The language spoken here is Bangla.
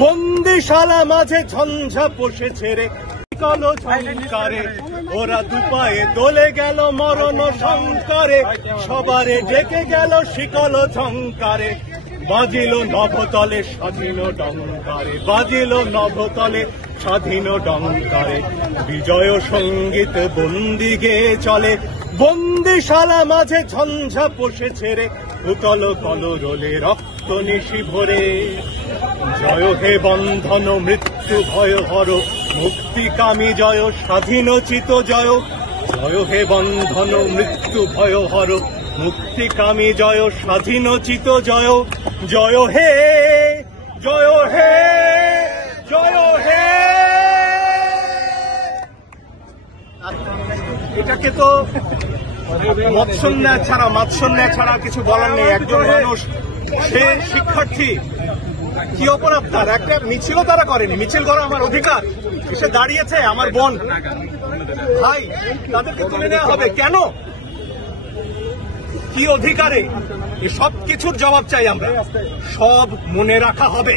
বন্দিশালা মাঝে ঝঞ্ঝা পোষে ছেড়ে কলো ঝংকারে ওরা দুপায়ে দোলে গেল মরণ সংকারে, সবারে ডেকে গেল শিকল ঝংকারে, বাজিল নভতলে স্বাধীন ডঙ্কারে, বাজিল নভতলে স্বাধীন ডঙ্কারে। বিজয় সঙ্গীত বন্দি গেয়ে চলে বন্দিশালা মাঝে ঝঞ্ঝা পোষে ছেড়ে, উতল কলরোলে রক্ত নিশি ভরে। জয় হে বন্ধন মৃত্যু ভয় হর, মুক্তিকামী জয় স্বাধীনোচিত জয়। জয় হে বন্ধন মৃত্যু ভয় হর, মুক্তিকামী জয় স্বাধীনোচিত জয়। জয় হে, জয় হে, জয় হে। এটাকে তো মাৎসন্যা ছাড়া কিছু বলার নেই। একজন মানুষ, সে শিক্ষার্থী, কি অপরাধ তার? একটা মিছিলও তারা করেনি, মিছিল করা আমার অধিকার। এসে দাঁড়িয়েছে আমার বোন ভাই, তাদেরকে তুলে নেওয়া হবে কেন? কি অধিকারে? এই সব কিছুর জবাব চাই আমরা, সব মনে রাখা হবে।